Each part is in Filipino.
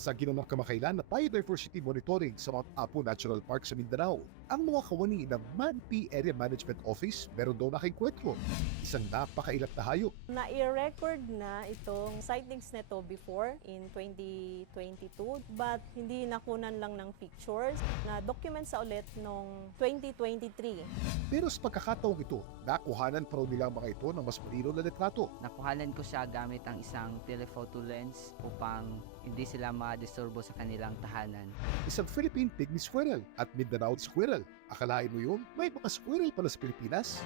sa ginanang kamakailan na biodiversity monitoring sa Mount Apo Natural Park sa Mindanao. Ang mga kawani ng MANP Area Management Office meron daw nakikwentro. Isang napakailat na hayop. Na-record na itong sightings nito before in 2022 but hindi nakunan lang ng pictures. Na-document sa ulit noong 2023. Pero sa pagkakataong ito, nakuhanan pa raw nila ang mga ito ng mas malinaw na litrato. Nakuhanan ko siya gamit ang isang telephoto lens upang hindi sila ma-disturbo sa kanilang tahanan. Isang Philippine pygmy squirrel at Mindanao squirrel. Akalain mo yun? May mga squirrel pala sa Pilipinas?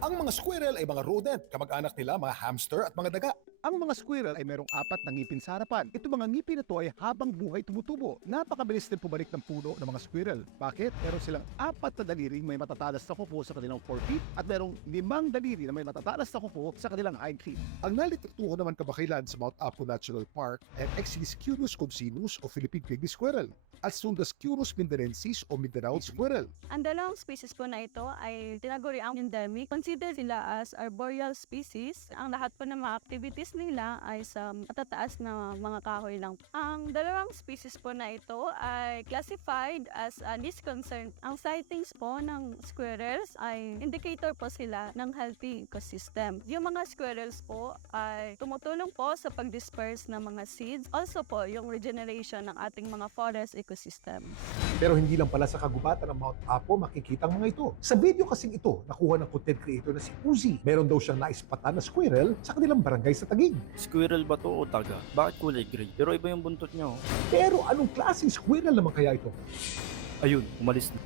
Ang mga squirrel ay mga rodent, kamag-anak nila mga hamster at mga daga. Ang mga squirrel ay merong 4 na ngipin sa harapan. Ito mga ngipin na to ay habang buhay tumutubo. Napakabilis din pumalik ng puno ng mga squirrel. Bakit? Meron silang 4 na daliri may matatalas na kuko sa kanilang forefeet at merong 5 daliri na may matatalas na kuko sa kanilang hind feet. Ang nalitratuho naman kamakailan sa Mount Apo Natural Park ay Exeliscurus consinus o Philippine pygmy squirrel at Sundascurus mindanensis o Mindanao squirrel. Ang dalawang species po na ito ay tinaguri ang endemic. Consider sila as arboreal species. Ang lahat po ng mga activities nila ay sa matataas na mga kahoy lang. Ang dalawang species po na ito ay classified as least concern. Ang sightings po ng squirrels ay indicator po sila ng healthy ecosystem. Yung mga squirrels po ay tumutulong po sa pag-disperse ng mga seeds. Also po yung regeneration ng ating mga forest ecosystem. Pero hindi lang pala sa kagubatan ng Mount Apo makikita ang mga ito. Sa video kasing ito, nakuha ng content creator na si Uzi. Meron daw siyang naispatan na squirrel sa kanilang barangay sa Taguig. Squirrel ba to o daga? Bakit kulay gray? Pero iba yung buntot niya. Oh. Pero anong klaseng squirrel naman kaya ito? Ayun, umalis na.